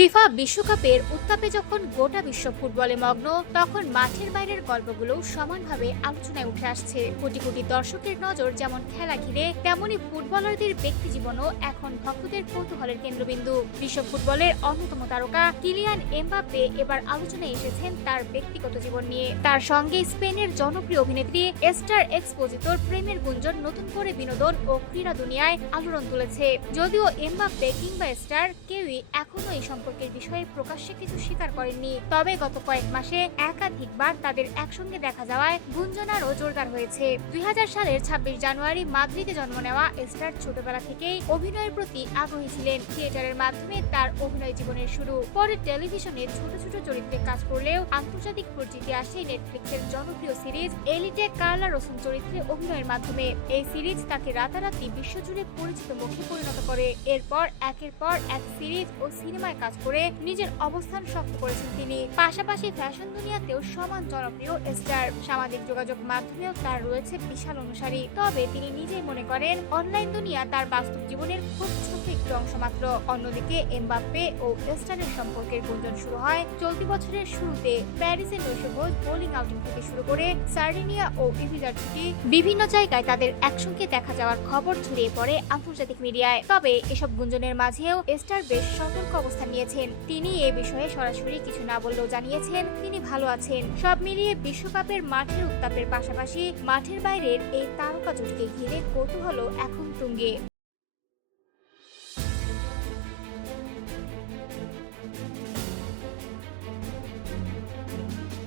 FIFA বিশ্বকাপের উত্তাপে যখন গোটা বিশ্ব ফুটবলে মগ্ন, তখন মাঠের বাইরের গল্পগুলো সমানভাবে আলোচনায় উঠে আসছে। কোটি কোটি দর্শকের নজর যেমন খেলা ঘিরে, তেমনি ফুটবলারদের ব্যক্তি জীবনও এখন ভক্তদের কৌতূহলের কেন্দ্রবিন্দু। বিশ্ব ফুটবলের অন্যতম তারকা কিলিয়ান এমবাপ্পে এবার আলোচনায় এসেছেন তার ব্যক্তিগত জীবন নিয়ে। তার সঙ্গে স্পেনের জনপ্রিয় অভিনেত্রী এস্টার এক্সপোজিতোর প্রেমের গুঞ্জন নতুন করে বিনোদন ও ক্রীড়া দুনিয়ায় আলোড়ন তুলেছে। যদিও এমবাপ্পে কিংবা এস্টার কেউই এখনো এই সম্পর্কের বিষয়ে প্রকাশ্যে কিছু স্বীকার করেননি, তবে গত কয়েক মাসে একাধিকবার তাদের একসঙ্গে দেখা যাওয়ায় গুঞ্জন আরও জোরদার হয়েছে। 2000 সালের 26 জানুয়ারি মাদ্রিদে জন্ম নেওয়া এস্টার ছোটবেলা থেকেই অভিনয়ের প্রতি আগ্রহী ছিলেন। থিয়েটারের মাধ্যমে তার অভিনয় জীবনের শুরু। পরে টেলিভিশনে ছোট ছোট চরিত্রে কাজ করলেও আন্তর্জাতিক পরিচিতি আসে নেটফ্লিক্সের জনপ্রিয় সিরিজ এলিটে কার্লা রসুন চরিত্রে অভিনয়ের মাধ্যমে। এই সিরিজ তাকে রাতারাতি বিশ্বজুড়ে পরিচিত মুখে পরিণত করে। এরপর একের পর এক সিরিজ ও সিনেমায় কাজ করে নিজের অবস্থান শক্ত করেছেন তিনি। পাশাপাশি ফ্যাশন দুনিয়াতেও সমান জনপ্রিয় এস্টার। সামাজিক যোগাযোগ মাধ্যমেও তার রয়েছে বিশাল অনুসারী। তবে তিনি নিজেই মনে করেন অনলাইন দুনিয়া তার বাস্তব জীবনের খুব ছোট একটি অংশ মাত্র। অন্যদিকে এমবাপ্পে ও এস্টারের সম্পর্কের গুঞ্জন শুরু হয় চলতি বছরের শুরুতে। প্যারিসের নৈশভোজ, বোলিং আউটিং থেকে শুরু করে সার্ডিনিয়া ও ইবিজার ছুটি, বিভিন্ন জায়গায় তাদের একসঙ্গে দেখা যাওয়ার খবর ছড়িয়ে পড়ে আন্তর্জাতিক মিডিয়ায়। তবে এসব গুঞ্জনের মাঝেও এস্টার বেশ সতর্ক অবস্থান নিয়েছেন। তিনি এ বিষয়ে সরাসরি কিছু না বললেও জানিয়েছেন তিনি ভালো আছেন। সব মিলিয়ে বিশ্বকাপের মাঠের উত্তাপের পাশাপাশি মাঠের বাইরের এই তারকা জুটিকে ঘিরে কৌতূহল এখন তুঙ্গে।